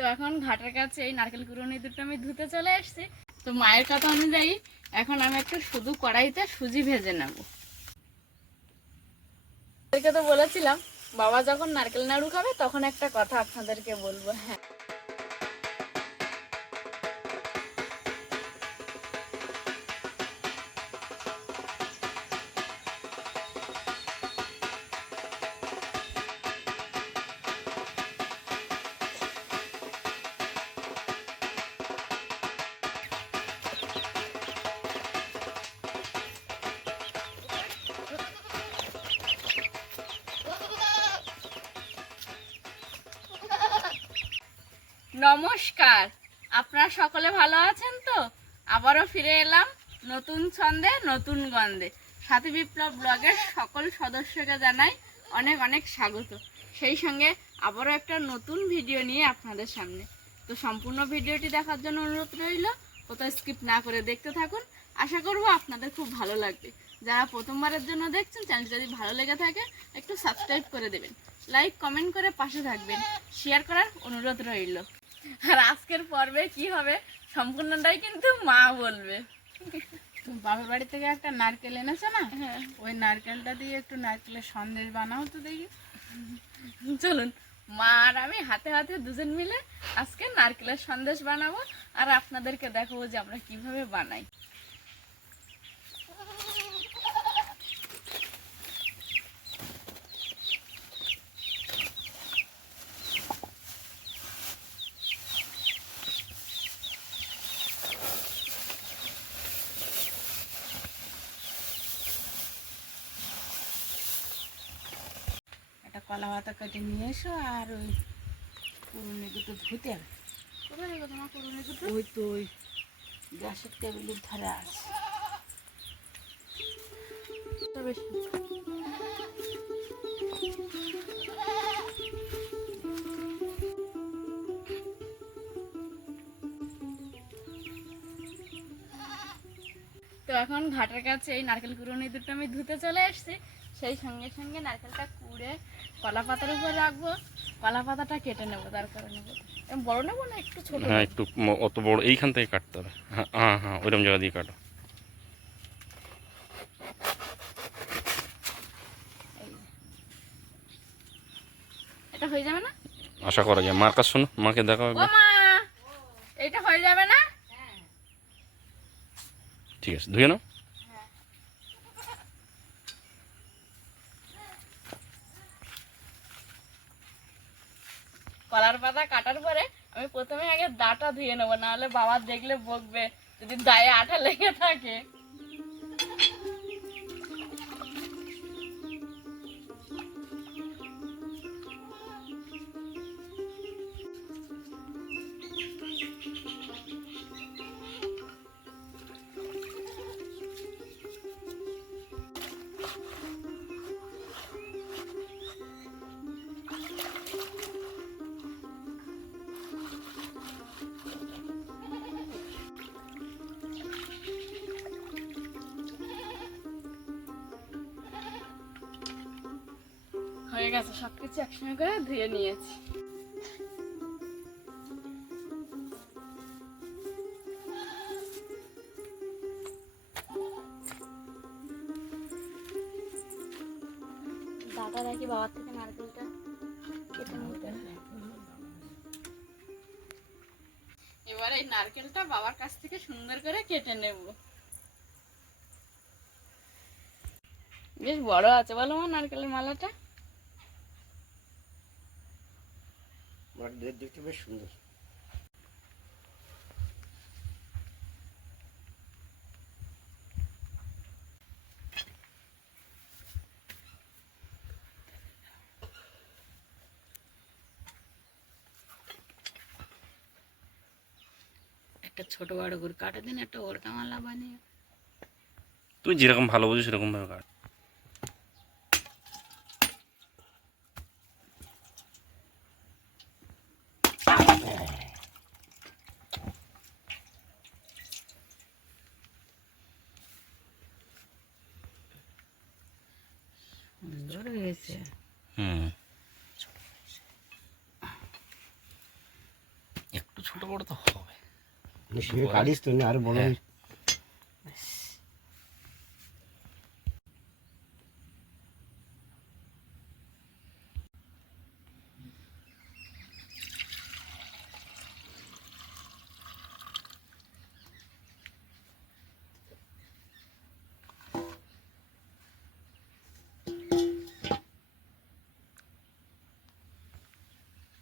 তো এখন ঘাটের কাছে এই নারকেল কুড়োনি দুটো আমি ধুতে চলে এসেছি। তো মায়ের কথা অনুযায়ী এখন আমি একটু শুধু কড়াইতে সুজি ভেজে নেব। তো বলেছিলাম, বাবা যখন নারকেল নাড়ু খাবে তখন একটা কথা আপনাদেরকে বলব। হ্যাঁ। নমস্কার। আপনারা সকলে ভালো আছেন তো? আবারও ফিরে এলাম নতুন ছন্দে, নতুন গন্ধে। সাথী বিপ্লব ব্লগের সকল সদস্যকে জানাই অনেক অনেক স্বাগত। সেই সঙ্গে আবারও একটা নতুন ভিডিও নিয়ে আপনাদের সামনে। তো সম্পূর্ণ ভিডিওটি দেখার জন্য অনুরোধ রইল, কোথাও স্কিপ না করে দেখতে থাকুন। আশা করব আপনাদের খুব ভালো লাগবে। যারা প্রথমবারের জন্য দেখছেন, চ্যানেলটি যদি ভালো লেগে থাকে, একটু সাবস্ক্রাইব করে দেবেন। লাইক, কমেন্ট করে পাশে থাকবেন। শেয়ার করার অনুরোধ রইল। আর আজকের পর্বে কি হবে সম্পূর্ণটাই কিন্তু মা বলবে। তুমি বাপের বাড়ি থেকে একটা নারকেল এনেছো না? হ্যাঁ। ওই নারকেলটা দিয়ে একটু নারকেলের সন্দেশ বানাও তো দেখি। চলুন মা আর আমি হাতে হাতে দুজন মিলে আজকে নারকেলের সন্দেশ বানাবো আর আপনাদেরকে দেখাবো যে আমরা কীভাবে বানাই। কলা পাতা কেটে নিয়ে এসো আর ওই পুরনো দুটো ধুতে হবে। কোথায় গেলো তোমার পুরনো দুটো? ওই তো ওই গ্যাসের টেবিলের ধারে আছে। তো এখন ঘাটের কাছে এই নারকেল কুড়ুনি দুটো আমি ধুতে চলে এসেছি। সেই সঙ্গে সঙ্গে নারকেলটা কুড়ে কলা পাতার উপর রাখব কলা পাতাটা কেটে নেব তার কারণে বড় নেব না একটু ছোট হ্যাঁ একটু অত বড় এইখান থেকে কাটতে হবে। হ্যাঁ হ্যাঁ হ্যাঁ ওইরকম জায়গা দিয়ে কাটো। এটা হয়ে যাবে না? আশা করা যায়। মার কাছে শোনো মাকে ও একবার। এটা হয়ে যাবে না? ঠিক আছে ধুয়ে নাও। কলার পাতা কাটার পরে আমি প্রথমে আগে দাটা ধুয়ে নেব, নাহলে বাবা দেখলে বকবে, যদি দায়ে আঠা লেগে থাকে। হয়ে গেছে সবকিছু একসঙ্গে করে ধুয়ে নিয়েছি। দাদা দেখি বাবার থেকে নারকেলটা কেটে নিতে এবার এই নারকেলটা বাবার কাছ থেকে সুন্দর করে কেটে নেব। বেশ বড় আছে বলো মা নারকেলের মালাটা? দেখতে বেশ সুন্দর। একটা ছোট বড় করে কাটা দিন একটা ওরকা মালা বানিয়ে। তুই যেরকম ভালো বুঝিস সেরকম ভাবে কাট সুন্দর হয়েছে হুম ছোট বড় তো হবে শিবে কাটিস তো না আর বড় হ্যাঁ।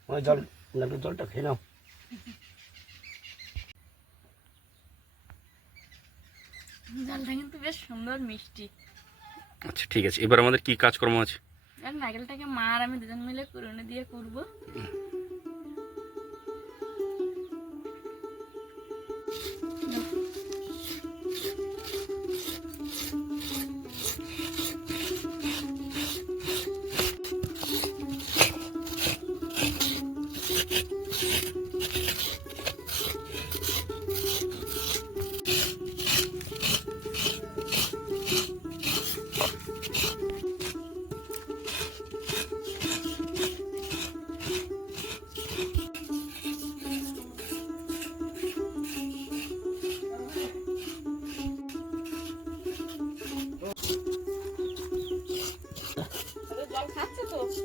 জল জলটা খেয়ে নাও জলটা কিন্তু বেশ সুন্দর মিষ্টি। আচ্ছা ঠিক আছে। এবার আমাদের কি কাজকর্ম আছে? নারকেলটাকে মা আর আমি দুজন মিলে কুরুনে দিয়ে করব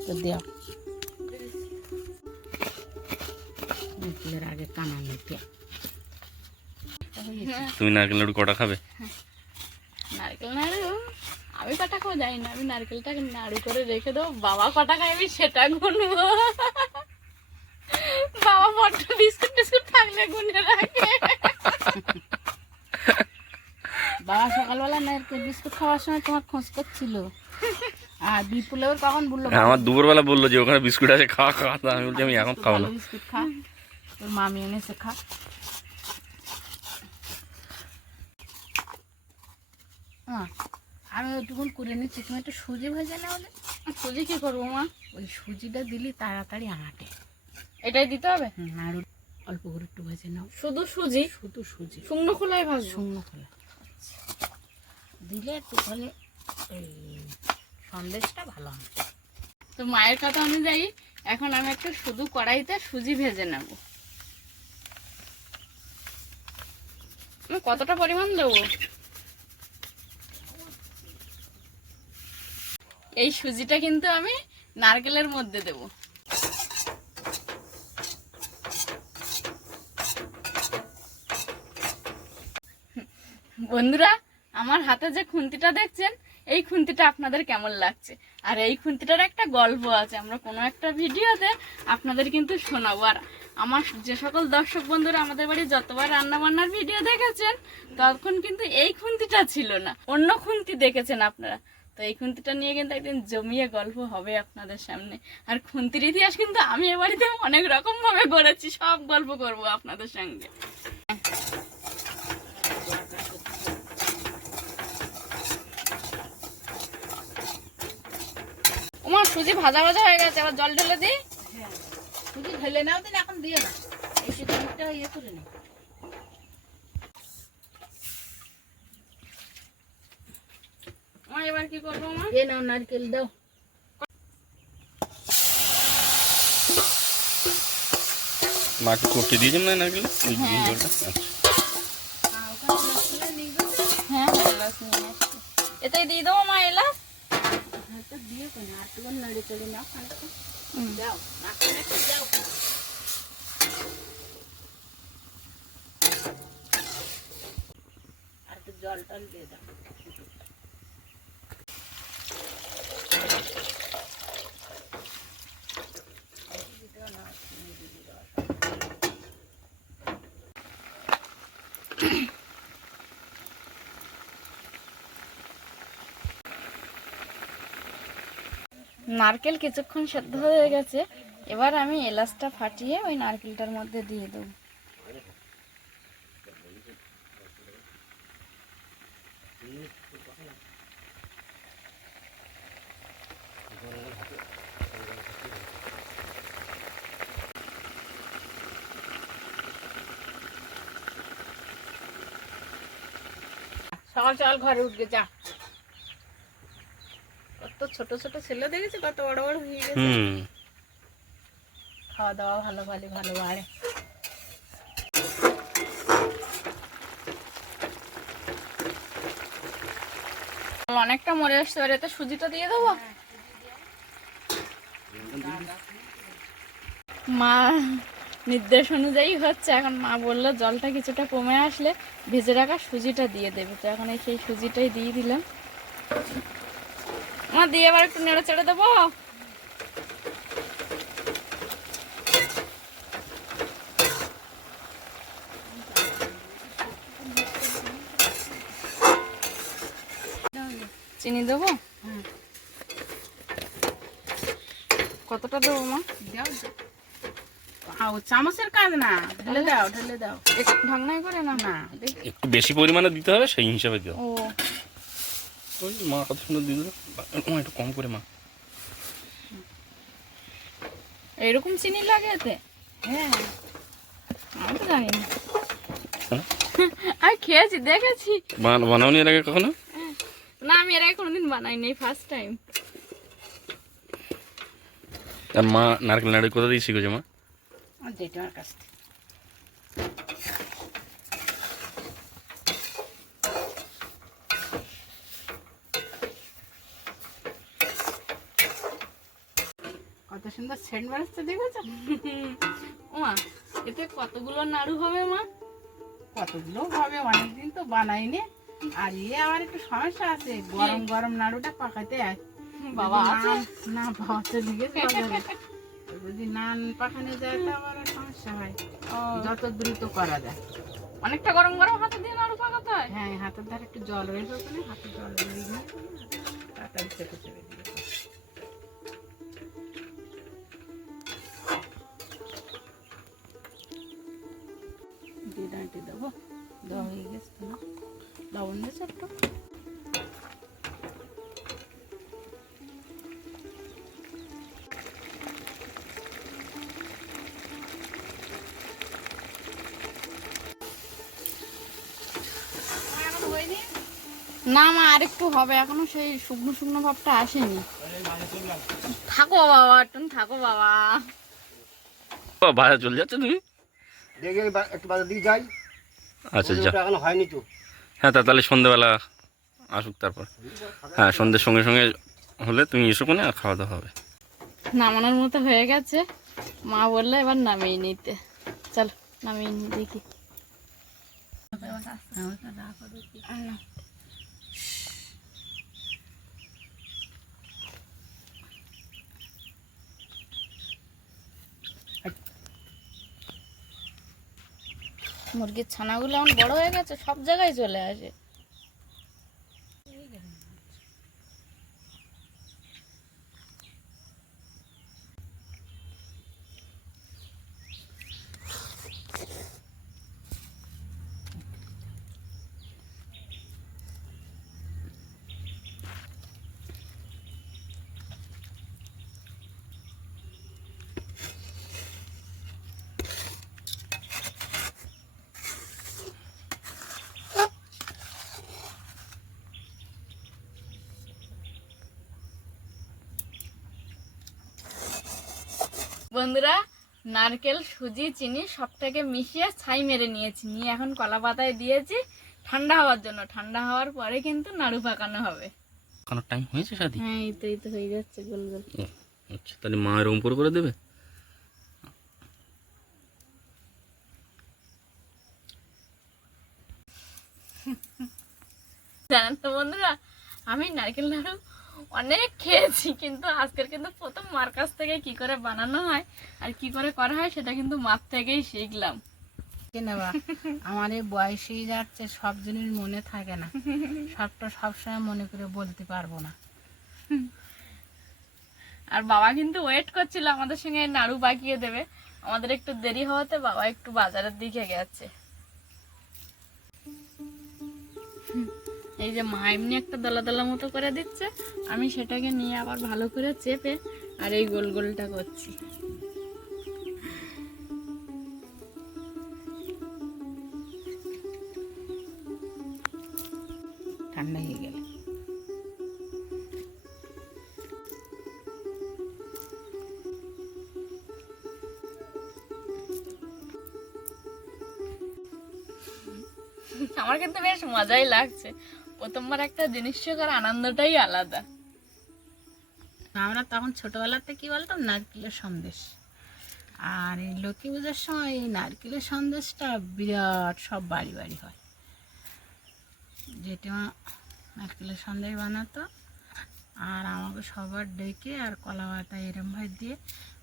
তো তো দেও নারকেলের আগে কানা নিতে তুমি নারকেল নাড়ু কটা খাবে? নারকেল নাড়ু আমি কটা খাওয়া যাই না আমি নারকেলটাকে নাড়ু করে রেখে দেবো। বাবা কটা খাই আমি সেটা গুনবো। বাবা বড্ড বিস্কুট টিস্কুট থাকলে গুনে রাখে। বাবা সকালবেলা নারকেল বিস্কুট খাওয়ার সময় তোমার খোঁজ করছিল। আর বিপুলেও কখন বলল আমার দুপুরবেলা বলল যে ওখানে বিস্কুট আছে খাওয়া খাওয়া আমি বলছি আমি এখন খাব না। বিস্কুট খা। তোর মামি এনেছে খা। আমি ওইটুকুন করে নিচ্ছি তুমি একটু সুজি ভেজে না সুজি কি করব মা? ওই সুজিটা দিলি তাড়াতাড়ি আঁটে। এটাই দিতে হবে? নাড়ু অল্প করে একটু ভেজে নাও। শুধু সুজি? শুধু সুজি। শুকনো খোলায় ভাজবো? শুকনো খোলা। দিলে একটু হলে এই সন্দেশটা ভালো হবে। তো মায়ের কথা অনুযায়ী এখন আমি একটু শুধু কড়াইতে সুজি ভেজে নেব। আমি কতটা পরিমাণ দেবো? এই সুজিটা কিন্তু আমি নারকেলের মধ্যে দেব। বন্ধুরা, আমার হাতে যে খুন্তিটা দেখছেন এই খুন্তিটা আপনাদের কেমন লাগছে? আর এই খুন্তিটার একটা গল্প আছে, আমরা কোনো একটা ভিডিওতে আপনাদের কিন্তু শোনাবো। আর আমার যে সকল দর্শক বন্ধুরা আমাদের বাড়ি যতবার রান্না বান্নার ভিডিও দেখেছেন তখন কিন্তু এই খুন্তিটা ছিল না। অন্য খুন্তি দেখেছেন আপনারা? তো এই খুন্তিটা নিয়ে কিন্তু একদিন জমিয়ে গল্প হবে আপনাদের সামনে। আর খুন্তির ইতিহাস কিন্তু আমি এ বাড়িতে অনেক রকম ভাবে করেছি সব গল্প করব আপনাদের সঙ্গে তোমার সুজি ভাজা ভাজা হয়ে গেছে আবার জল ঢেলে দিই। হ্যাঁ সুজি ঢেলে নাও দিন এখন দিও। না এই সুজিটা ইয়ে করে নাও। এবার কি করব মা? দিয়ে নাও নারকেল দাও। মাকে করতে দিয়েছেন না নারকেল? হ্যাঁ। জলটা আচ্ছা হ্যাঁ ওখানে নারকেলের নিয়ে যাও। হ্যাঁ হ্যাঁ এলাচ নিয়ে আসছি এটাই দিয়ে দেবো মা এলাচ হালকা দিয়ে কেন আর করে নাও একটু দাও আর একটু জল টল দিয়ে দাও। নারকেল কিছুক্ষণ সেদ্ধ হয়ে গেছে। এবার আমি এলাচটা ফাটিয়ে ওই নারকেলটার মধ্যে দিয়ে দেবো। সকাল সকাল ঘরে উঠবে, যা। ছোট ছোট ছেলে দেখেছি? কত বড় বড় হয়ে গেছে। খাওয়া দাওয়া ভালো ভালো ভালো বাড়ে। অনেকটা মরে আসতে পারে তো সুজিটা দিয়ে দেবো? মা নির্দেশ অনুযায়ী হচ্ছে এখন মা বলল জলটা কিছুটা কমে আসলে ভেজে রাখা সুজিটা দিয়ে দেবে। তো এখন এই সেই সুজিটাই দিয়ে দিলাম। মা দিয়ে আবার একটু নেড়ে চেড়ে দেবো। চিনি দেবো? কতটা দেবো মা? চামচের কাজ না। ঢেলে দাও ঢেলে দাও। একটু ঢাকনাই করে না না একটু বেশি পরিমাণে দিতে হবে সেই হিসাবে দিও। ও ওই মা কত সুন্দর দিয়ে দিল। মা একটু কম করে মা। এরকম চিনি লাগে এতে? হ্যাঁ। আমি তো জানি না? আমি খেয়েছি দেখেছি। বানা- বানাওনি এর আগে কখনো? না আমি এর আগে কোনোদিন বানাইনি ফার্স্ট টাইম আর মা নারকেল নাড়ু কোথা দিয়ে শিখেছে মা? জেঠিমার কাছ থেকে কত সুন্দর সেন্ট বেরোচ্ছে দেখেছ? মা এতে কতগুলো নাড়ু হবে মা? কতগুলো হবে? অনেকদিন তো বানাইনি। আর ইয়ে আমার একটু সমস্যা আছে। গরম গরম নাড়ুটা পাকাতে হয়। বাবা না- বাবা চলে গেছে যদি নান পাকানো যায় তো আবার সমস্যা হয়। যত দ্রুত করা যায়। অনেকটা গরম গরম হাতে দিয়ে নাড়ু পাকাতে হয়? হ্যাঁ হাতের ধারে একটু জল রয়েছে ওখানে হাতে জল গেলে তাড়াতাড়ি চেপে চেপে না লবণ দিয়েছে একটু। না মা আরেকটু হবে। এখনও সেই শুকনো শুকনো ভাবটা আসেনি। থাকো বাবা একটু থাকো বাবা। ও, বাজার চলে যাচ্ছে তুমি দেখে বা- একটু বাজার দিয়ে যাই। আচ্ছা যা। হয়নি হ্যাঁ তা তাহলে সন্ধ্যেবেলা আসুক তারপর। হ্যাঁ সন্ধ্যের সঙ্গে সঙ্গে হলে তুমি এসো কোনে আর খাওয়া দাওয়া হবে। নামানোর মতো হয়ে গেছে। মা বললে এবার নামিয়ে নিতে। চলো নামিয়ে নিই দেখি। মুরগির ছানাগুলো এখন বড় হয়ে গেছে সব জায়গায় চলে আসে। বন্ধুরা নারকেল সুজি চিনি সবটাকে মিশিয়ে ছাই মেরে নিয়েছি। নিয়ে এখন কলা পাতায় দিয়েছি। ঠান্ডা হওয়ার জন্য। ঠান্ডা হওয়ার পরে কিন্তু নাড়ু পাকানো হবে। টাইম হয়েছে সাথী হ্যাঁ এই তো এই তো হয়ে যাচ্ছে গোল গোল। আচ্ছা তাহলে মা এরকম করে করে দেবে? জানেন তো বন্ধুরা আমি নারকেল নাড়ু অনেক খেয়েছি কিন্তু আজকের কিন্তু প্রথম মার কাছ থেকে কি করে বানানো হয় আর কি করে করা হয় সেটা কিন্তু মার থেকেই শিখলাম। নেবা? আমার এই বয়সেই যাচ্ছে সব জিনিস মনে থাকে না। সবটা সবসময় মনে করে বলতে পারব না। আর বাবা কিন্তু ওয়েট করছিল আমাদের সঙ্গে নাড়ু পাকিয়ে দেবে। আমাদের একটু দেরি হওয়াতে বাবা একটু বাজারের দিকে গেছে। এই যে মা এমনি একটা দলা দলা মতো করে দিচ্ছে, আমি সেটাকে নিয়ে আবার ভালো করে চেপে আর এই গোল গোলটা করছি। ঠান্ডা হয়ে গেলে। আমার কিন্তু বেশ মজাই লাগছে। প্রথমবার একটা জিনিস শেখার আনন্দটাই আলাদা। আমরা তখন ছোটবেলাতে কি বলতাম, নারকেলের সন্দেশ। আর এই লক্ষ্মী পুজোর সময় এই নারকেলের সন্দেশটা বিরাট, সব বাড়ি বাড়ি হয়। জেঠিমা নারকেলের সন্দেশ বানাতো, আর আমাকে সবার ডেকে আর কলা বাটা এরম ভাই দিয়ে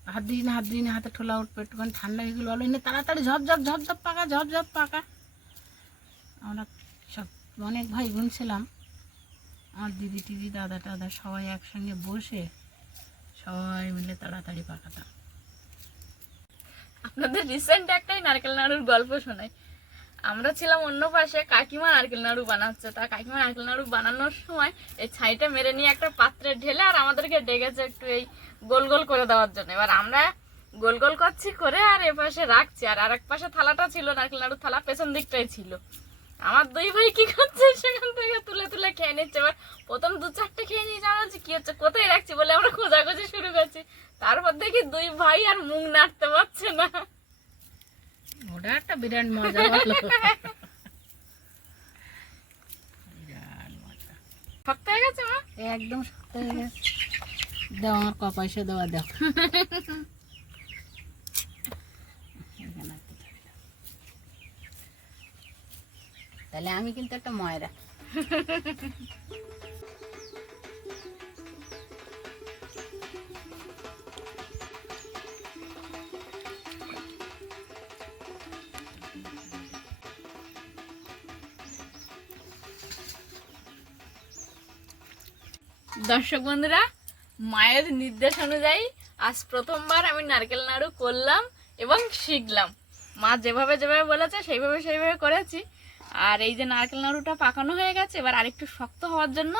হাত দিন হাত দিন হাতে ঠোলা উঠবে একটুখানি ঠান্ডা হয়ে গেলো বলো "এই নে তাড়াতাড়ি ঝপঝপ ঝপঝপ পাকা ঝপঝপ পাকা। আমরা সব অনেক ভাই বোন ছিলাম। আমার দিদি টিদি, দাদা টাদা সবাই একসঙ্গে বসে সবাই মিলে তাড়াতাড়ি পাকাতাম। আপনাদের রিসেন্ট একটাই নারকেল নাড়ুর গল্প শোনাই। আমরা ছিলাম অন্য পাশে, কাকিমা নারকেল নাড়ু বানাচ্ছে। তা কাকিমা নারকেল নাড়ু বানানোর সময় এই ছাইটা মেরে নিয়ে একটা পাত্রে ঢেলে আর আমাদেরকে ডেকেছে একটু এই গোল গোল করে দেওয়ার জন্য। এবার আমরা গোল গোল করছি করে আর এ পাশে রাখছি। আর আর এক পাশে থালাটা ছিল, নারকেল নাড়ুর থালা, পেছন দিকটাই ছিল। আমার দুই ভাই কি করছে? সেখান থেকে তুলে তুলে খেয়ে নিচ্ছে। এবার প্রথম দু চারটে খেয়ে নিয়ে যাওয়া হচ্ছে কি হচ্ছে? কোথায় রাখছি? বলে আমরা খোঁজাখুঁজি শুরু করছি। তারপর দেখি দুই ভাই আর মুখ নাড়তে পারছে না। ওটা একটা বিরাট মজা হলো। বিরাট মজা। শক্ত হয়ে গেছে মা? একদম শক্ত হয়ে গেছে। দাও আমার ক পয়সা দেওয়া দাও এখানে একটু ধরে দাও। তাহলে আমি কিন্তু একটা ময়রা। দর্শক বন্ধুরা, মায়ের নির্দেশ অনুযায়ী আজ প্রথমবার আমি নারকেল নাড়ু করলাম এবং শিখলাম। মা যেভাবে যেভাবে বলেছে, সেইভাবে সেইভাবে করেছি। আর এই যে নারকেল নাড়ুটা পাকানো হয়ে গেছে, এবার আরেকটু শক্ত হওয়ার জন্য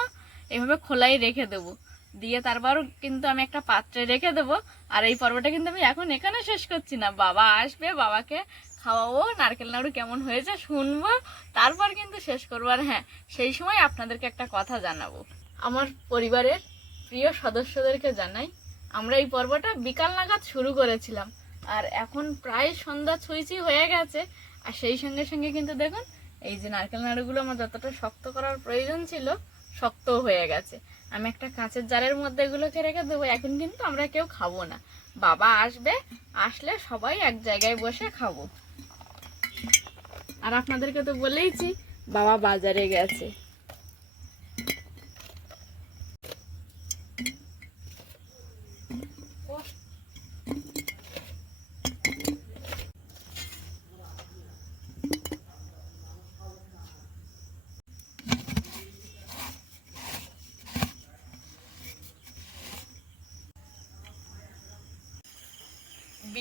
এভাবে খোলাই রেখে দেবো। দিয়ে তারপর কিন্তু আমি একটা পাত্রে রেখে দেবো। আর এই পর্বটা কিন্তু আমি এখন এখানে শেষ করছি না। বাবা আসবে, বাবাকে খাওয়াবো, নারকেল নাড়ু কেমন হয়েছে শুনব, তারপর কিন্তু শেষ করব। আর হ্যাঁ সেই সময় আপনাদেরকে একটা কথা জানাব। আমার পরিবারের প্রিয় সদস্যদেরকে জানাই, আমরা এই পর্বটা বিকাল নাগাদ শুরু করেছিলাম। আর এখন প্রায় সন্ধ্যা ছুঁইছি হয়ে গেছে। আর সেই সঙ্গে সঙ্গে কিন্তু দেখুন এই যে নারকেল নাড়ুগুলো আমার যতটা শক্ত করার প্রয়োজন ছিল শক্ত হয়ে গেছে। আমি একটা কাঁচের জারের মধ্যে এগুলোকে রেখে দেবো, এখন কিন্তু আমরা কেউ খাব না। বাবা আসবে, আসলে সবাই এক জায়গায় বসে খাব। আর আপনাদেরকে তো বলেইছি, বাবা বাজারে গেছে।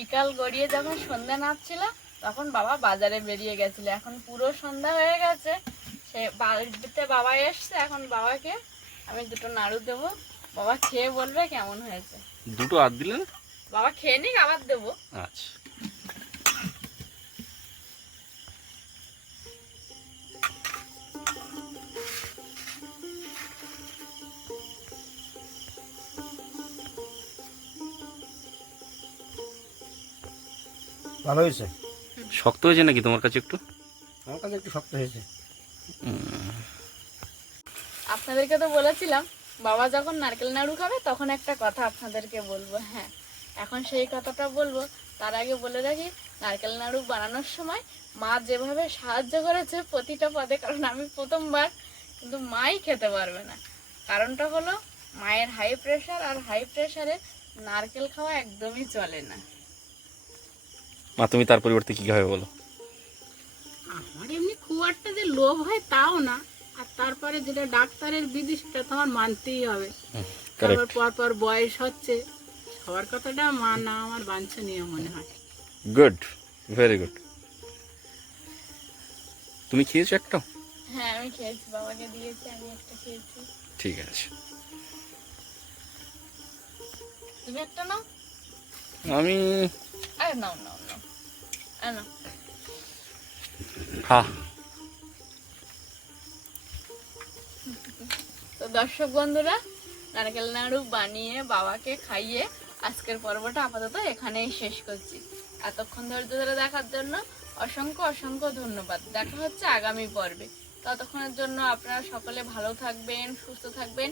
বিকাল গড়িয়ে যখন সন্ধ্যা নাচছিল তখন বাবা বাজারে বেরিয়ে গেছিল। এখন পুরো সন্ধ্যা হয়ে গেছে। সে বাড়িতে বাবা এসছে এখন বাবাকে আমি দুটো নাড়ু দেবো। বাবা খেয়ে বলবে কেমন হয়েছে। দুটো আর দিলে? বাবা খেয়ে নিক আবার দেবো। আচ্ছা। ভালো হয়েছে? শক্ত হয়েছে নাকি তোমার কাছে একটু? আমার কাছে একটু শক্ত হয়েছে। আপনাদেরকে তো বলেছিলাম বাবা যখন নারকেল নাড়ু খাবে তখন একটা কথা আপনাদেরকে বলব হ্যাঁ। এখন সেই কথাটা বলব তার আগে বলে রাখি নারকেল নাড়ু বানানোর সময় মা যেভাবে সাহায্য করেছে প্রতিটা পদে কারণ আমি প্রথমবার কিন্তু মাই খেতে পারবে না। কারণটা হলো মায়ের হাই প্রেশার আর হাই প্রেশারে নারকেল খাওয়া একদমই চলে না। মা তুমি তার পরিবর্তে কি খাবে বলো? আমার এমনি খুব একটা যে লোভ হয় তাও না। আর তারপরে যেটা ডাক্তারের বিধি সেটা তো আমার মানতেই হবে। তারপর কারেক্ট পর পর বয়স হচ্ছে সবার কথাটা মা না আমার বাঞ্ছনীয় মনে হয়। গুড ভেরি গুড তুমি খেয়েছো একটা? হ্যাঁ আমি খেয়েছি বাবাকে দিয়েছি আমি একটা খেয়েছি। ঠিক আছে। তুমি একটা নাও? আমি নাও নাও নাও। আর তো দর্শক বন্ধুরা নারকেল নাড়ু বানিয়ে বাবাকে খাইয়ে আজকের পর্বটা আপাতত এখানেই শেষ করছি। এতক্ষণ ধৈর্য ধরে দেখার জন্য অসংখ্য অসংখ্য ধন্যবাদ। দেখা হচ্ছে আগামী পর্বে। ততক্ষণের জন্য আপনারা সকলে ভালো থাকবেন সুস্থ থাকবেন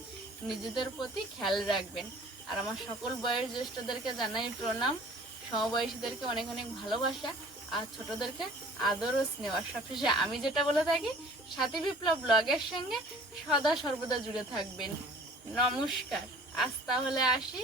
নিজেদের প্রতি খেয়াল রাখবেন। আর আমার সকল বয়স জ্যেষ্ঠদেরকে জানাই প্রণাম। সমবয়সীদেরকে অনেক অনেক ভালোবাসা আর ছোটদেরকে আদর ও স্নেহ। সবশেষে আমি যেটা বলে থাকি, সাথী বিপ্লব ব্লগের সঙ্গে সদা সর্বদা জুড়ে থাকবেন। নমস্কার। আজ তাহলে আসি